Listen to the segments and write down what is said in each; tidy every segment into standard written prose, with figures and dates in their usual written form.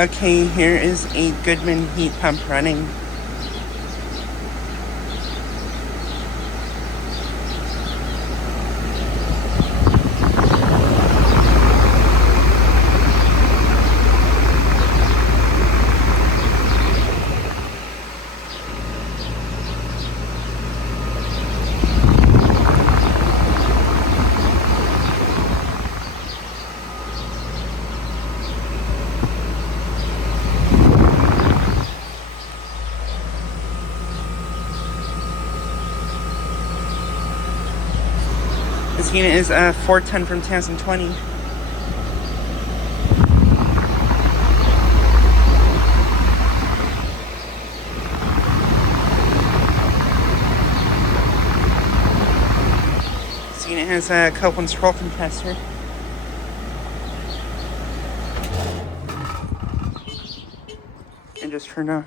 Okay, here is a Goodman heat pump running. This unit is 410 from 2020. This unit has a Copeland scroll compressor. And just turned off.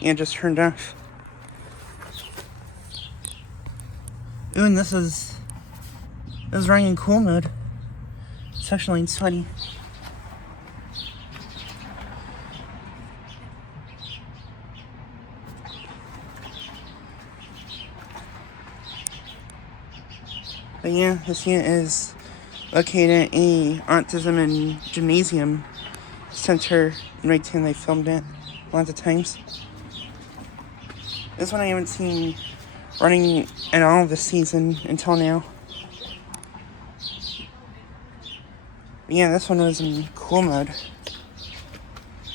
And just turned off. Ooh, and this is running in cool mode. It's actually sweaty. But yeah, this unit is located at a autism and gymnasium center in Wrighton. They filmed it lots of times. This one I haven't seen running at all this season until now. But yeah, this one was in cool mode.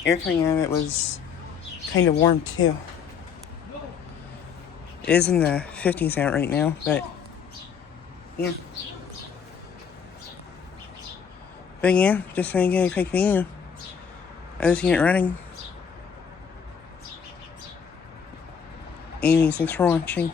Air coming out of it was kind of warm too. It is in the 50s out right now, but yeah. But yeah, just gonna get a quick video of this unit running. Amy, thanks for watching.